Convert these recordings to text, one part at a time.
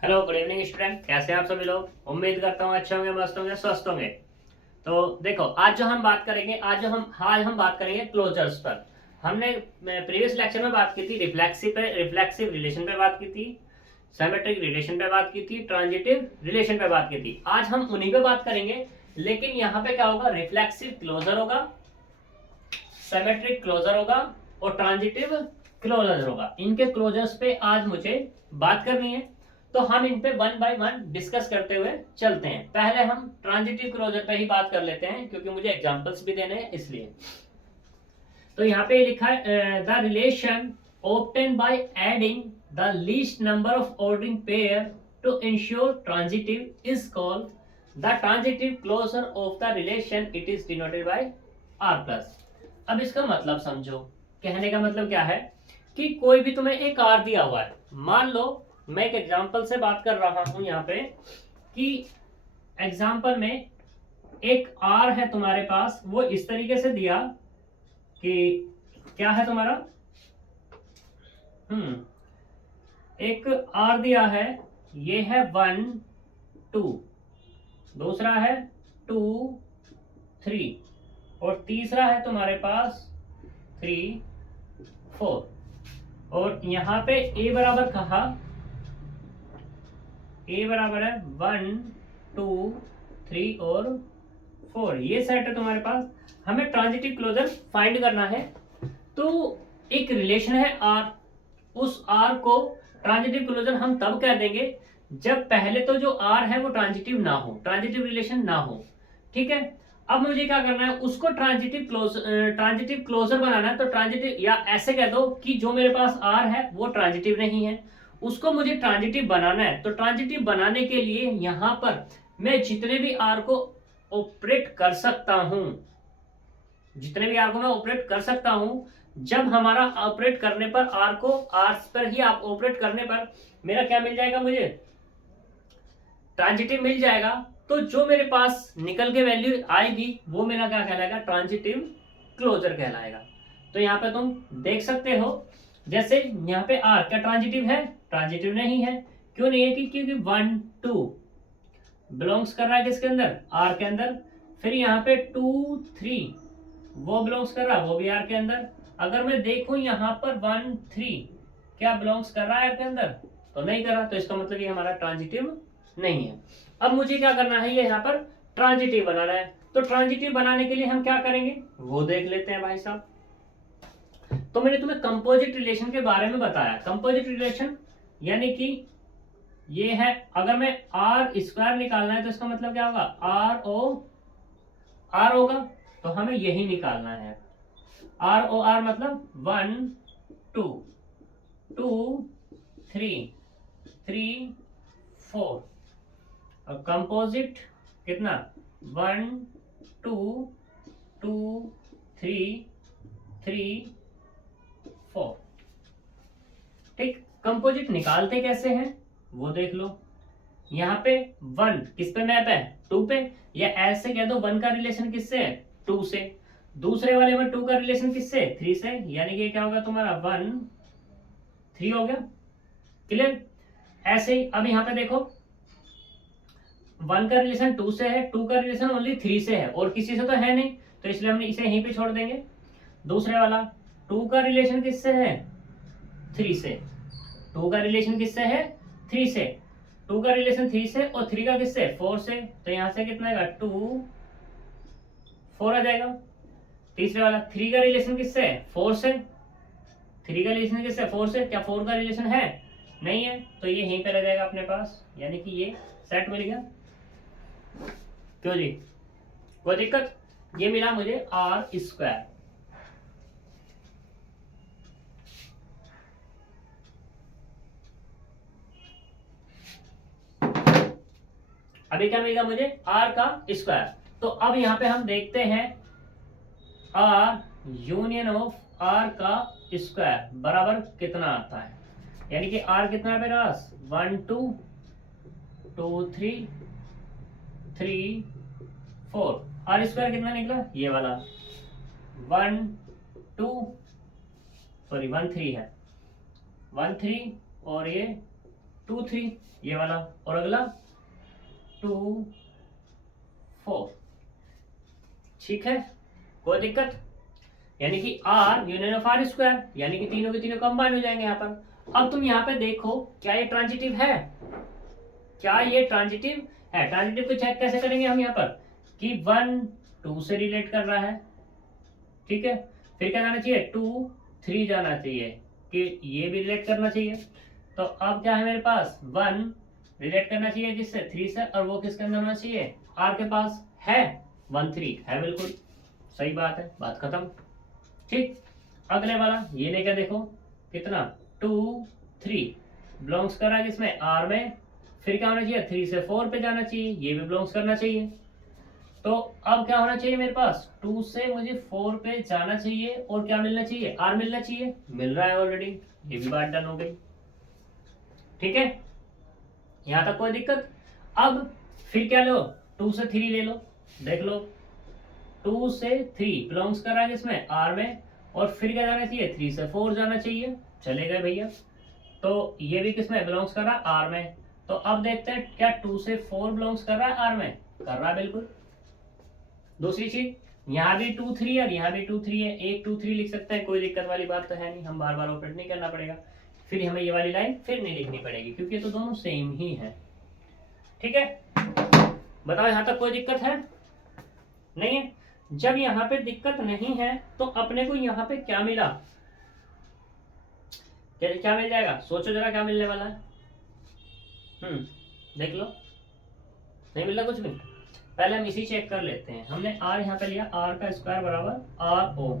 Hello, good evening student. कैसे हैं आप सभी लोग? उम्मीद करता हूँ अच्छे होंगे, मस्त होंगे, स्वस्थ होंगे। तो देखो, आज हम बात करेंगे क्लोजर्स पर। हमने प्रीवियस लेक्चर में बात की थी रिफ्लेक्सिव रिलेशन पे बात की थी, सिमेट्रिक रिलेशन पे बात की थी, ट्रांजिटिव रिलेशन पे बात की थी। आज हम उन्हीं पे बात करेंगे, लेकिन यहाँ पे क्या होगा, रिफ्लेक्सिव क्लोजर होगा, सिमेट्रिक क्लोजर होगा और ट्रांजिटिव क्लोजर होगा। इनके क्लोजर्स पे आज मुझे बात करनी है, तो हम इन पे वन बाय वन डिस्कस करते हुए चलते हैं। पहले हम ट्रांजिटिव क्लोजर पे ही बात कर लेते हैं, क्योंकि मुझे एग्जांपल्स भी देने हैं इसलिए। तो यहाँ पे लिखा है the relation obtain by adding the least number of ordering pair to ensure transitive is called the transitive closure of the relation. It is denoted by R plus. अब इसका मतलब समझो। कहने का मतलब क्या है कि कोई भी तुम्हें एक आर दिया हुआ है। मान लो मैं एक एग्जांपल से बात कर रहा हूं यहाँ पे कि एग्जांपल में एक आर है तुम्हारे पास, वो इस तरीके से दिया कि क्या है तुम्हारा, एक आर दिया है, ये है 1 2, दूसरा है 2 3 और तीसरा है तुम्हारे पास 3 4। और यहाँ पे a बराबर कहा, a बराबर है 1 2 3 और 4। ये सेट है तुम्हारे पास। हमें ट्रांजिटिव क्लोजर फाइंड करना है। तो एक रिलेशन है R, उस R को ट्रांजिटिव क्लोजर हम तब कह देंगे जब पहले तो जो R है वो ट्रांजिटिव ना हो, ट्रांजिटिव रिलेशन ना हो। ठीक है। अब मुझे क्या करना है, उसको ट्रांजिटिव क्लोजर बनाना है। तो ट्रांजिटिव, या ऐसे कह दो कि जो मेरे पास R है वो ट्रांजिटिव नहीं है, उसको मुझे ट्रांजिटिव बनाना है। तो ट्रांजिटिव बनाने के लिए यहां पर मैं जितने भी R को ऑपरेट कर सकता हूं, जितने भी आर को मैं ऑपरेट कर सकता हूं, जब हमारा ऑपरेट करने पर आर को, आर पर ही आप ऑपरेट करने पर मेरा क्या मिल जाएगा, मुझे ट्रांजिटिव मिल जाएगा। तो जो मेरे पास निकल के वैल्यू आएगी वो मेरा क्या कहलाएगा, ट्रांजिटिव क्लोजर कहलाएगा। तो यहाँ पे तुम देख सकते हो, जैसे यहाँ पे आर क्या ट्रांजिटिव है, ट्रांजिटिव नहीं है। क्यों नहीं है कि क्योंकि 1 2 बिलोंग्स कर रहा है किसके अंदर, आर के अंदर। फिर यहाँ पे 2 3 वो बिलोंग्स कर रहा है, वो भी आर के अंदर। अगर मैं देखूं यहाँ पर 1 3 क्या बिलोंग्स कर रहा है आर के अंदर, तो नहीं कर रहा। तो इसका मतलब ये हमारा ट्रांजिटिव नहीं है। अब मुझे क्या करना है, ये यहाँ पर ट्रांजिटिव बनाना है। तो ट्रांजिटिव बनाने के लिए हम क्या करेंगे वो देख लेते हैं भाई साहब। तो मैंने तुम्हें कंपोजिट रिलेशन के बारे में बताया। कंपोजिट रिलेशन यानी कि ये है, अगर मैं आर स्क्वायर निकालना है तो इसका मतलब क्या होगा, आर होगा। तो हमें यही निकालना है, आर ओ आर मतलब 1 2 2 3 3 4। अब कंपोजिट कितना, 1 2 2 3 3 4। ठीक। कंपोजिट निकालते कैसे हैं वो देख लो। यहाँ पे 1 किस पे मैप है, 2 पे। या ऐसे कह दो 1 का रिलेशन किससे है, 2 से। दूसरे वाले में 2 का रिलेशन किससे, 3 से। यानी कि क्या होगा तुम्हारा 1 3 हो गया। क्लियर। ऐसे ही अब यहाँ पे देखो, 1 का रिलेशन 2 से है, 2 का रिलेशन ओनली 3 से है और किसी से तो है नहीं, तो इसलिए हम इसे यहीं पे छोड़ देंगे। दूसरे वाला 2 का रिलेशन किससे है, 3 से। 2 का रिलेशन किससे है, 3 से। 2 का रिलेशन 3 से और 3 का किससे, 4 से। तो यहां से कितना आएगा, 2 4 आ जाएगा। तीसरे वाला 3 का रिलेशन किससे है, 4 से। 3 का रिलेशन किससे, 4 से। क्या 4 का रिलेशन है, नहीं है। तो ये यहीं पे रह जाएगा अपने पास, यानी कि ये सेट मिल गया। क्यों जी, कोई दिक्कत। ये मिला मुझे आर स्क्वायर। अभी क्या मिलेगा मुझे, आर का स्क्वायर। तो अब यहाँ पे हम देखते हैं आर यूनियन ऑफ आर का स्क्वायर बराबर कितना आता है। यानी कि आर कितना है मेरा, 1 2 2 3 3 4। आर स्क्वायर कितना निकला, ये वाला 1 2 सॉरी 1 3 है, 1 3 और ये 2 3 ये वाला, और अगला 2 4। ठीक है, कोई दिक्कत? यानी कि R union of R square, यानी कि तीनों के तीनों कंबाइन हो जाएंगे यहाँ पर। अब तुम यहाँ पे देखो क्या ये ट्रांजिटिव है, क्या ये ट्रांजिटिव है? ट्रांजिटिव को चेक कैसे करेंगे हम यहाँ पर कि 1 2 से रिलेट कर रहा है, ठीक है, फिर क्या जाना चाहिए 2 3 जाना चाहिए, कि ये भी रिलेट करना चाहिए। तो अब क्या है मेरे पास 1 रिलेट करना चाहिए किससे 3 से, और वो किसके अंदर होना चाहिए आर के पास है 1 3 है, बिल्कुल सही बात है, बात खत्म। ठीक, अगले वाला ये लेकर देखो कितना 2 3 बिलोंग्स कर रहा है किसमें आर में, फिर क्या होना चाहिए 3 से 4 पे जाना चाहिए, ये भी बिलोंग्स करना चाहिए। तो अब क्या होना चाहिए मेरे पास 2 से मुझे 4 पे जाना चाहिए, और क्या मिलना चाहिए आर मिलना चाहिए, मिल रहा है ऑलरेडी, ये भी बात डन हो गई। ठीक है, यहां तक कोई दिक्कत? अब फिर क्या लो 2 से 3 ले लो, देख लो 2 से 3 बिलोंग्स कर रहा है किसमें आर में, और फिर क्या जाना चाहिए 3 से 4 जाना चाहिए, चले गए भैया। तो ये भी किसमें बिलोंग्स कर रहा है आर में। तो अब देखते हैं क्या 2 से 4 बिलोंग्स कर रहा है आर में, कर रहा है बिल्कुल। दूसरी चीज यहाँ भी 2 3 है, यहाँ भी 2 3 है, एक 2 3 लिख सकते हैं, कोई दिक्कत वाली बात तो है नहीं, हम बार बार ऑपरेट नहीं करना पड़ेगा, फिर हमें ये वाली लाइन फिर नहीं लिखनी पड़ेगी क्योंकि ये तो दोनों सेम ही है। ठीक है, बताओ यहाँ तक कोई दिक्कत है? नहीं है। जब यहाँ पे दिक्कत नहीं है तो अपने को यहाँ पे क्या मिला, क्या मिल जाएगा, सोचो जरा क्या मिलने वाला है। देख लो, नहीं मिल रहा कुछ भी। पहले हम इसी चेक कर लेते हैं, हमने आर यहाँ पे लिया, आर का स्क्वायर बराबर आर ओ,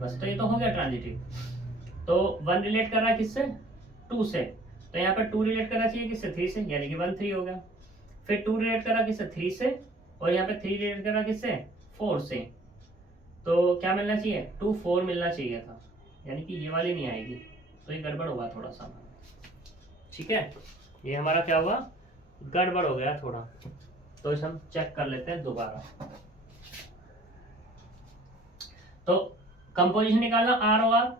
बस तो ये तो हो गया ट्रांजिटिव। तो 1 रिलेट कर रहा है किससे 2 से, तो यहाँ पर 2 रिलेट करना चाहिए किससे 3 से, यानी कि 1 3 हो गया। फिर 2 रिलेट कर रहा किससे 3 से, और यहाँ पे 3 रिलेट कर रहा किससे 4 से, तो क्या मिलना चाहिए 2 4 मिलना चाहिए था, यानी कि ये वाली नहीं आएगी, तो ये गड़बड़ होगा थोड़ा सा। ठीक है, ये हमारा क्या हुआ, गड़बड़ हो गया थोड़ा, तो इसे हम चेक कर लेते हैं दोबारा। तो कंपोजिशन निकालना आर ओ आर,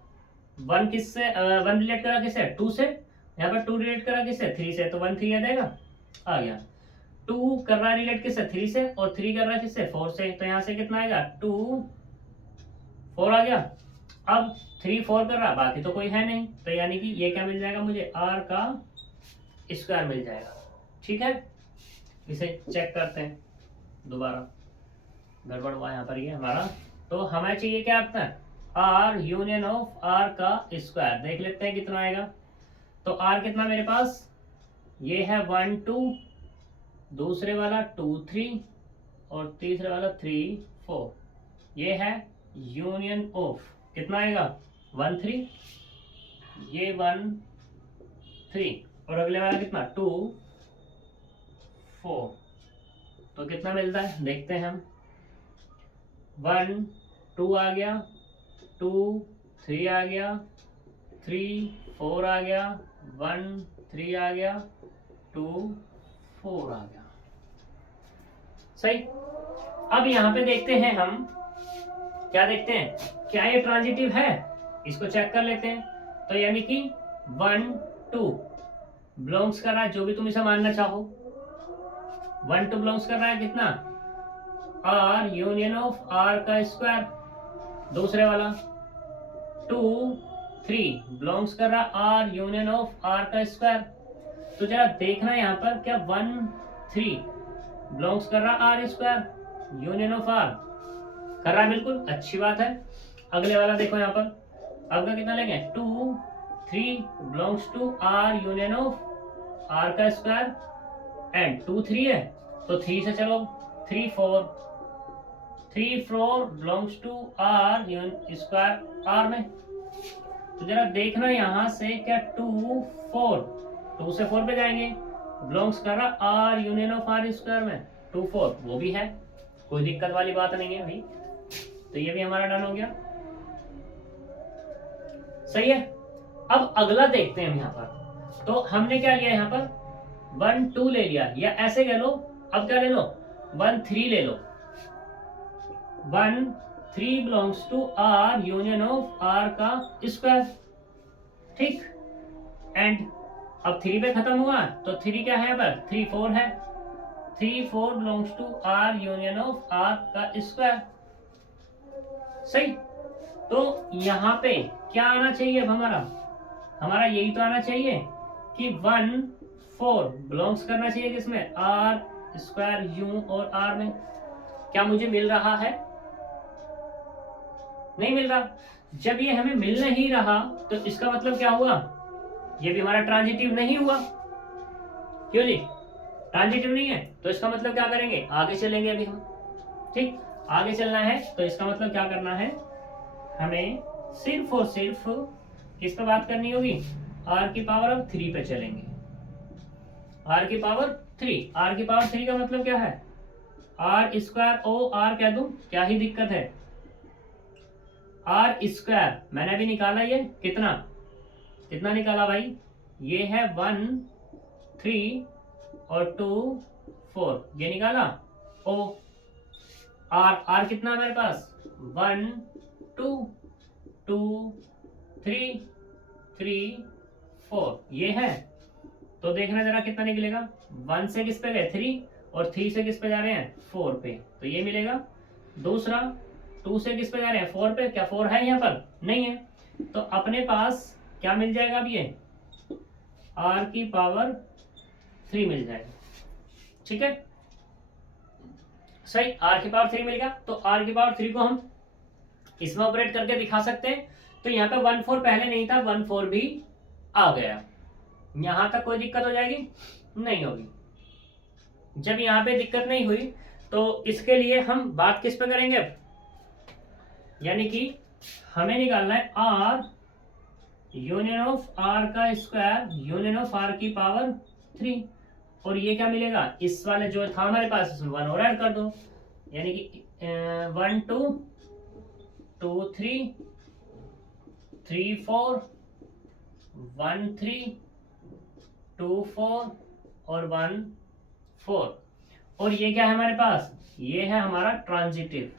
1 किससे 1 रिलेट करा किससे 2 से, यहाँ पर 2 रिलेट करा किससे 3 से, तो 1 3 आ जाएगा, आ गया। 2 कर रहा है रिलेट किससे 3 से, और 3 कर रहा है किससे 4 से, तो यहाँ से कितना आएगा 2 4 आ गया। अब 3 4 कर रहा, बाकी तो कोई है नहीं, तो यानी कि ये क्या मिल जाएगा मुझे आर का स्क्वायर मिल जाएगा। ठीक है, इसे चेक करते हैं दोबारा, गड़बड़ हुआ यहाँ पर ये हमारा। तो हमें चाहिए क्या आपका आर यूनियन ऑफ आर का स्क्वायर, देख लेते हैं कितना आएगा। तो आर कितना मेरे पास, ये है 1 2, दूसरे वाला 2 3, और तीसरे वाला 3 4, ये है यूनियन ऑफ कितना आएगा 1 3, ये 1 3, और अगले वाला कितना 2 4, तो कितना मिलता है देखते हैं हम। 1 2 आ गया, 2 3 आ गया, 3 4 आ गया, 1 3 आ गया, 2 4 आ गया। सही। अब यहाँ पे देखते हैं हम, क्या देखते हैं, क्या ये ट्रांजिटिव है, इसको चेक कर लेते हैं। तो यानी कि 1 2 बिलोंग्स कर रहा है, जो भी तुम इसे मानना चाहो, 1 2 बिलोंग्स कर रहा है कितना आर यूनियन ऑफ आर का स्क्वायर, दूसरे वाला 2 3 बिलोंग्स कर रहा आर यूनियन ऑफ आर का स्क्वायर। तो जरा देखना यहाँ पर क्या 1 3 बिलोंग्स कर रहा R square union of R, कर रहा है, बिल्कुल अच्छी बात है। अगले वाला देखो यहाँ पर, अगला कितना लेंगे 2 3 belongs to R union of R का स्क्वायर, एंड 2 3 है तो 3 से चलो 3 4 belongs to R square R में। तो जरा देखना यहाँ से क्या 2 4 2 से 4 पे जाएंगे, बिलोंग्स कर रहा R union of R square में 2 4, वो भी है, कोई दिक्कत वाली बात नहीं है भाई। तो ये भी हमारा डन हो गया, सही है। अब अगला देखते हैं हम यहाँ पर। तो हमने क्या लिया यहाँ पर 1 2 ले लिया, या ऐसे कह लो, अब क्या ले लो 1 3 ले लो, 1 3 belongs to R union of R का स्क्वायर, ठीक, एंड अब 3 पे खत्म हुआ तो 3 क्या है यहाँ पर, 3 4 है, 3 4 belongs to R union of R का स्क्वायर। सही। तो यहाँ पे क्या आना चाहिए अब हमारा यही तो आना चाहिए कि 1 4 बिलोंग्स करना चाहिए किसमें, आर स्क्वायर यू और आर में। क्या मुझे मिल रहा है, नहीं मिल रहा। जब ये हमें मिल नहीं रहा तो इसका मतलब क्या हुआ, ये भी हमारा ट्रांजिटिव नहीं हुआ। क्यों जी, ट्रांजिटिव नहीं है, तो इसका मतलब क्या करेंगे, आगे चलेंगे अभी हम। ठीक, आगे चलना है तो इसका मतलब क्या करना है, हमें सिर्फ और सिर्फ किस पे बात करनी होगी, आर की पावर अब 3 पे चलेंगे। आर की पावर 3, आर की पावर 3 का मतलब क्या है, आर स्क्वायर ओ आर कह दूं, क्या ही दिक्कत है। आर स्क्वायर मैंने अभी निकाला, ये कितना कितना निकाला भाई, ये है 1 3 और 2 4, ये निकाला। ओ आर कितना है मेरे पास, 1 2 2 3 3 4, ये है। तो देखना जरा कितना निकलेगा, 1 से किस पे गए 3 और 3 से किस पे जा रहे हैं 4 पे, तो ये मिलेगा। दूसरा 2 से किस पे जा रहे हैं 4 पे, क्या 4 है यहाँ पर, नहीं है, तो अपने पास क्या मिल जाएगा अब, ये आर की पावर 3 मिल जाएगा। ठीक है, सही, आर की पावर 3 मिल गया। तो आर की पावर 3 को हम इसमें ऑपरेट करके दिखा सकते हैं। तो यहाँ पे 1 4 पहले नहीं था, 1 4 भी आ गया। यहां तक कोई दिक्कत हो जाएगी, नहीं होगी। जब यहाँ पे दिक्कत नहीं हुई तो इसके लिए हम बात किस पे करेंगे अब, यानी कि हमें निकालना है आर यूनियन ऑफ आर का स्क्वायर यूनियन ऑफ आर की पावर 3, और ये क्या मिलेगा, इस वाले जो था हमारे पास इसमें 1 और ऐड कर दो, यानी कि 1 2 2 3 3 4 1 3 2 4 और 1 4, और ये क्या है हमारे पास, ये है हमारा ट्रांजिटिव,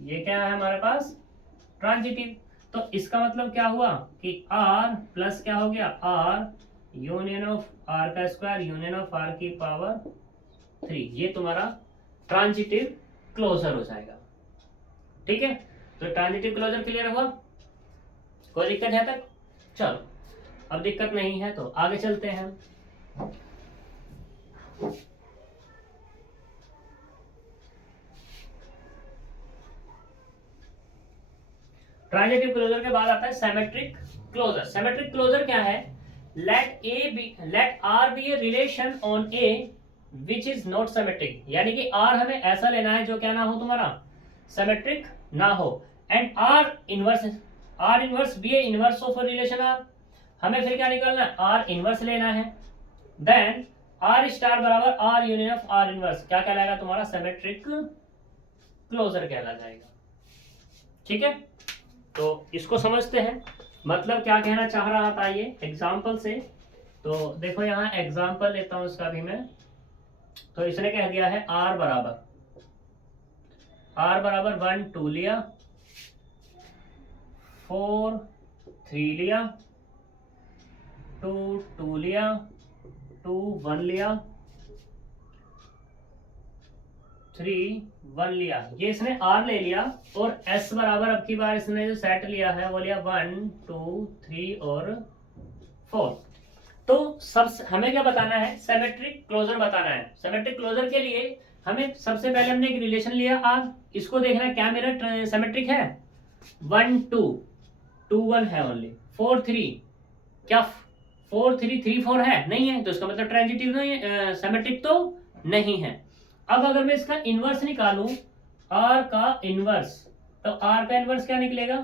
ये क्या है हमारे पास ट्रांजिटिव। तो इसका मतलब क्या हुआ कि r प्लस क्या हो गया, r यूनियन ऑफ r का स्क्वायर यूनियन ऑफ r की पावर 3, ये तुम्हारा ट्रांजिटिव क्लोजर हो जाएगा। ठीक है, तो ट्रांजिटिव क्लोजर क्लियर हुआ, कोई दिक्कत है तक, चलो अब दिक्कत नहीं है तो आगे चलते हैं। ट्रांजिटिव क्लोजर के बाद आता है सिमेट्रिक क्लोजर। सिमेट्रिक क्लोजर क्या है, let R be a relation on A which is not symmetric, यानी कि आर हमें ऐसा लेना है जो क्या ना हो, तुम्हारा सिमेट्रिक ना हो, and R inverse be a inverse of relation R. हमें फिर क्या निकालना है, आर इनवर्स लेना है, देन आर स्टार बराबर R union of R inverse, क्या कहलाएगा तुम्हारा सिमेट्रिक क्लोजर कहला जाएगा। ठीक है, तो इसको समझते हैं, मतलब क्या कहना चाह रहा था ये एग्जाम्पल से। तो देखो यहाँ एग्जाम्पल लेता हूं इसका भी मैं। तो इसने कह दिया है r बराबर 1 2 लिया, 4 3 लिया, 2 2 लिया, 2 1 लिया, 3 1 लिया, ये इसने r ले लिया, और s बराबर अब की बार इसने जो सेट लिया है वो लिया 1 2 3 और 4। तो सब हमें क्या बताना है, सिमेट्रिक क्लोजर बताना है। सिमेट्रिक क्लोजर के लिए हमें सबसे पहले हमने एक रिलेशन लिया r, इसको देखना क्या मेरा सिमेट्रिक है, 1 2 2 1 है ओनली, 4 3, क्या 4 3 3 4 है, नहीं है, तो इसका मतलब ट्रांजिटिव नहीं है, सिमेट्रिक तो नहीं है। अब अगर मैं इसका इनवर्स निकालूं, r का इनवर्स, तो r का इनवर्स क्या निकलेगा,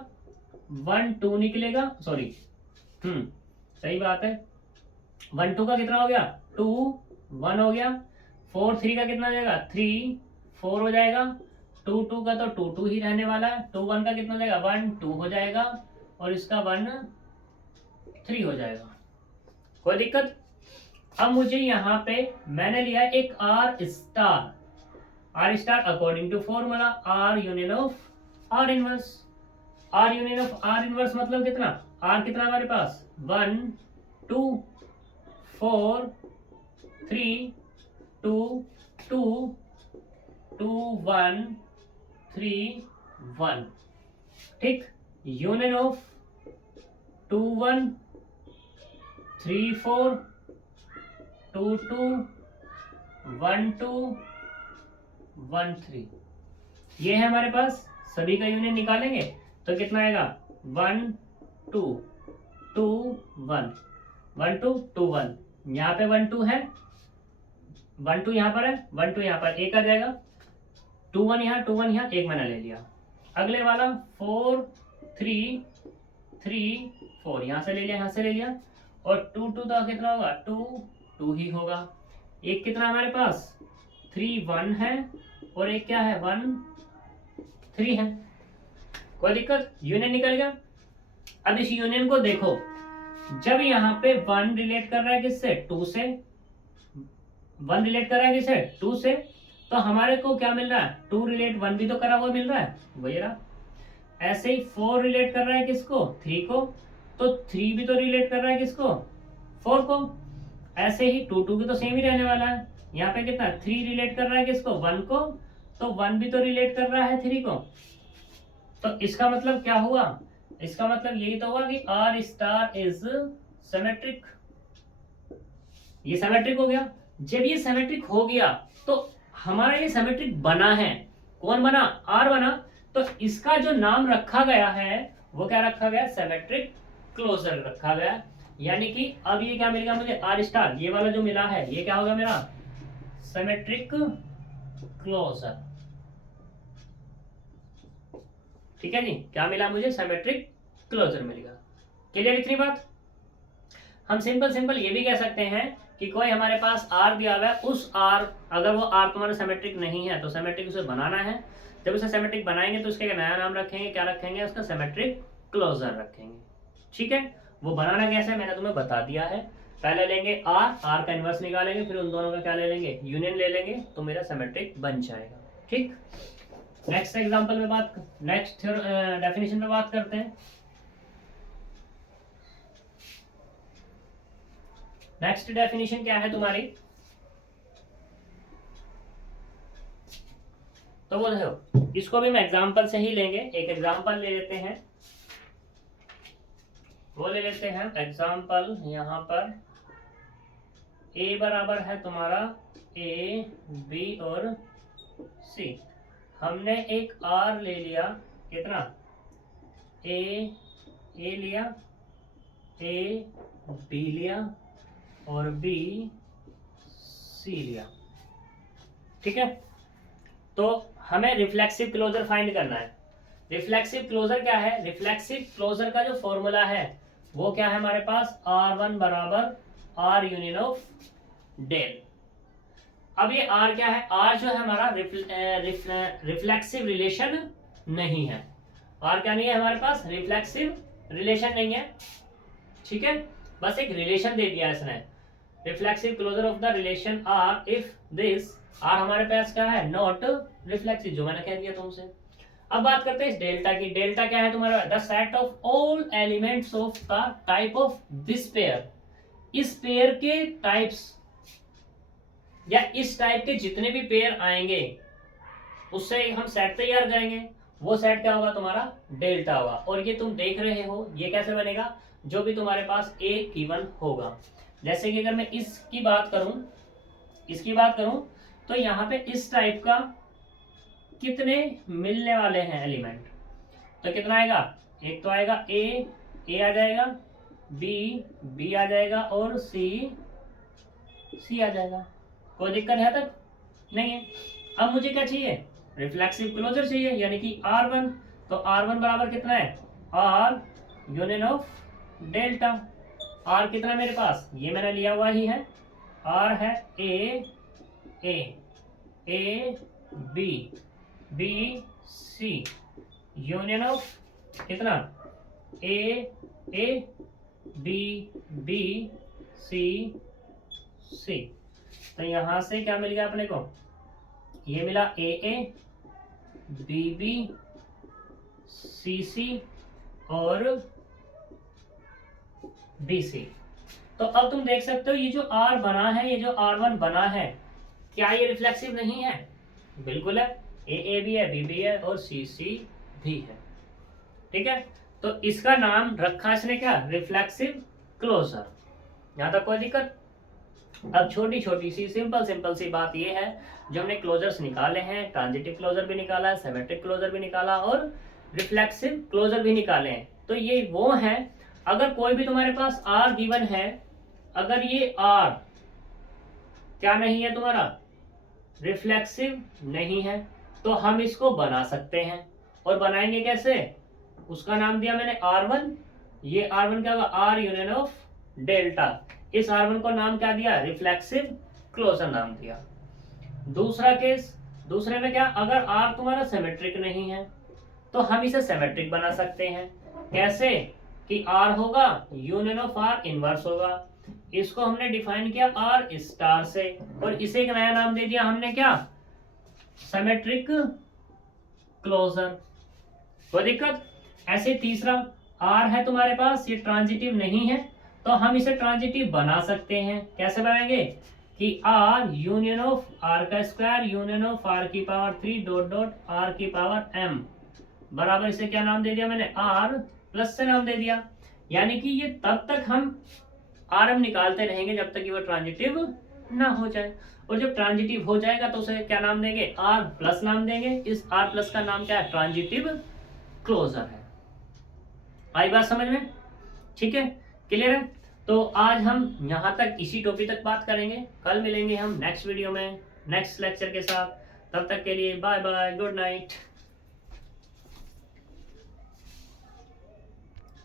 1 2 निकलेगा, सॉरी सही बात है, 1 2 का कितना हो गया 2 1 हो गया, 4 3 का कितना हो जाएगा 3 4 हो जाएगा, 2 2 का तो 2 2 ही रहने वाला है, 2 1 का कितना हो जाएगा 1 2 हो जाएगा, और इसका 1 3 हो जाएगा, कोई दिक्कत। अब मुझे यहाँ पे मैंने लिया एक r star according to formula r union of r inverse. r union of r inverse मतलब कितना, r कितना हमारे पास 1 2 4 3 2 2 2 1 3 1, ठीक। यूनियन ऑफ 2 1 3 4 2 2 1 2 1 3, ये है हमारे पास। सभी का यूनियन निकालेंगे तो कितना आएगा 1 2 2 1 1 2 2 1, यहाँ पे 1 2 है, 1 2 यहाँ पर है, 1 2 यहाँ पर, एक आ जाएगा, 2 1 यहाँ, 2 1 यहाँ, एक मैंने ले लिया। अगले वाला 4 3 3 4, यहाँ से ले लिया, यहाँ से ले लिया, और 2 2 तो कितना होगा 2 2 ही होगा। एक कितना हमारे पास 3 1 है, और एक क्या है 1 3 है। कोई दिक्कत, यूनियन निकल गया। अब इस यूनियन को देखो, जब यहाँ पे 1 रिलेट कर रहा है किससे 2 से, 1 रिलेट कर रहा है किससे 2 से, तो हमारे को क्या मिल रहा है 2 रिलेट 1 भी तो करा हुआ मिल रहा है, वही रहा। ऐसे ही 4 रिलेट कर रहा है किसको 3 को, तो 3 भी तो रिलेट कर रहा है किसको 4 को। ऐसे ही 2 2 की तो सेम ही रहने वाला है। यहाँ पे कितना 3 रिलेट कर रहा है किसको 1 को, तो 1 भी तो रिलेट कर रहा है 3 को। तो इसका मतलब क्या हुआ, इसका मतलब यही तो हुआ कि आर स्टार इज सिमेट्रिक। ये सिमेट्रिक हो गया। जब ये सिमेट्रिक हो गया तो हमारा ये सिमेट्रिक बना है, कौन बना आर बना, तो इसका जो नाम रखा गया है वो क्या रखा गया सिमेट्रिक क्लोजर रखा गया। यानी कि अब ये क्या मिलेगा मुझे आर स्टार, ये वाला जो मिला है ये क्या होगा मेरा सिमेट्रिक क्लोजर। ठीक है जी, क्या मिला मुझे सिमेट्रिक क्लोजर मिलेगा। क्लियर इतनी बात। हम सिंपल सिंपल ये भी कह सकते हैं कि कोई हमारे पास आर दिया हुआ है, उस आर अगर वो आर तुम्हारा सिमेट्रिक नहीं है तो सिमेट्रिक उसे बनाना है। जब उसे सिमेट्रिक बनाएंगे तो उसका नया नाम रखेंगे, क्या रखेंगे उसका सिमेट्रिक क्लोजर रखेंगे। ठीक है, वो बनाना कैसे है मैंने तुम्हें बता दिया है। पहले लेंगे आर, आर का इनवर्स निकालेंगे, फिर उन दोनों का क्या ले लेंगे यूनियन ले लेंगे, तो मेरा सिमेट्रिक बन जाएगा। ठीक, नेक्स्ट एग्जांपल में बात, नेक्स्ट डेफिनेशन में बात करते हैं। नेक्स्ट डेफिनेशन क्या है तुम्हारी, तो वो देखो, इसको भी मैं एग्जांपल से ही लेंगे। एक एग्जांपल ले लेते हैं, वो ले लेते हैं एग्जांपल। यहां पर ए बराबर है तुम्हारा ए बी और सी। हमने एक आर ले लिया, कितना ए लिया, ए बी लिया और बी सी लिया। ठीक है, तो हमें रिफ्लेक्सिव क्लोजर फाइंड करना है। रिफ्लेक्सिव क्लोजर क्या है, रिफ्लेक्सिव क्लोजर का जो फॉर्मूला है वो क्या है हमारे पास R1 बराबर R यूनियन ऑफ डेल। अब ये R क्या है, R जो है हमारा रिफ्लेक्सिव रिलेशन नहीं है। R क्या नहीं है हमारे पास, रिफ्लेक्सिव रिलेशन नहीं है। ठीक है, बस एक रिलेशन दे दिया इसने, reflexive closure of the relation R if this R हमारे पास क्या है नॉट रिफ्लेक्सिव, जो मैंने कह दिया तुमसे। अब बात करते हैं इस डेल्टा की। डेल्टा क्या है तुम्हारा, the set of all elements of the type of this pair. इस पेयर के टाइप्स या इस टाइप के जितने भी पेयर आएंगे उससे हम सेट तैयार करेंगे। वो सेट क्या होगा तुम्हारा डेल्टा होगा। और ये तुम देख रहे हो ये कैसे बनेगा, जो भी तुम्हारे पास ए गिवन होगा। जैसे कि अगर मैं इसकी बात करूं तो यहाँ पे इस टाइप का कितने मिलने वाले हैं एलिमेंट, तो कितना आएगा, एक तो आएगा ए आ जाएगा, बी आ जाएगा और सी आ जाएगा। कोई दिक्कत है तक नहीं है। अब मुझे क्या चाहिए, रिफ्लेक्सिव क्लोजर चाहिए, यानी कि R1। तो R1 बराबर कितना है, R union of delta. R कितना मेरे पास, ये मैंने लिया हुआ ही है, R है A B C union of कितना A B C। तो यहां से क्या मिल गया अपने को, ये मिला A B C और BC। तो अब तुम देख सकते हो ये जो R बना है, ये जो R1 बना है, क्या ये रिफ्लेक्सिव नहीं है? बिल्कुल है। ए भी है, बी भी है और सी भी है। ठीक है, तो इसका नाम रखा इसने क्या? Reflexive closure. यहां तक कोई दिक्कत? अब छोटी छोटी सी सिंपल सी बात ये है, जो हमने क्लोजर्स निकाले हैं, ट्रांजिटिव क्लोजर भी निकाला है, सिमेट्रिक क्लोजर भी निकाला और रिफ्लेक्सिव क्लोजर भी निकाले हैं। तो ये वो है, अगर कोई भी तुम्हारे पास R गिवन है, अगर ये R क्या नहीं है तुम्हारा? रिफ्लेक्सिव नहीं है, तो हम इसको बना सकते हैं। और बनाएंगे कैसे? उसका नाम दिया मैंने R1। ये R1 क्या होगा? R union of delta. इस R1 को नाम क्या दिया? रिफ्लेक्सिव क्लोजर नाम दिया। दूसरा केस, दूसरे में क्या? अगर R तुम्हारा सिमेट्रिक नहीं है तो हम इसे सिमेट्रिक बना सकते हैं। कैसे? कि R होगा यूनियन ऑफ R इनवर्स होगा। इसको हमने डिफाइन किया R स्टार से और इसे एक नया नाम दे दिया हमने, क्या? Symmetric closure. कोई दिक्कत? ऐसे तीसरा R है तुम्हारे पास, ये ट्रांजिटिव नहीं है, तो हम इसे ट्रांजिटिव बना सकते हैं। कैसे बनाएंगे? कि R यूनियन ऑफ R का स्क्वायर यूनियन ऑफ R की पावर 3 डॉट डॉट R की पावर m बराबर, इसे क्या नाम दे दिया मैंने? R प्लस से नाम दे दिया। यानी कि ये तब तक हम RM निकालते रहेंगे जब तक कि वो ट्रांजिटिव ना हो जाए, और जब ट्रांजिटिव हो जाएगा तो उसे क्या नाम देंगे? R प्लस नाम देंगे। इस R प्लस का नाम क्या है? ट्रांजिटिव क्लोजर है। आई बात समझ में? ठीक है, क्लियर है? तो आज हम यहाँ तक इसी टॉपिक तक बात करेंगे। कल मिलेंगे हम नेक्स्ट वीडियो में नेक्स्ट लेक्चर के साथ। तब तक के लिए बाय बाय, गुड नाइट।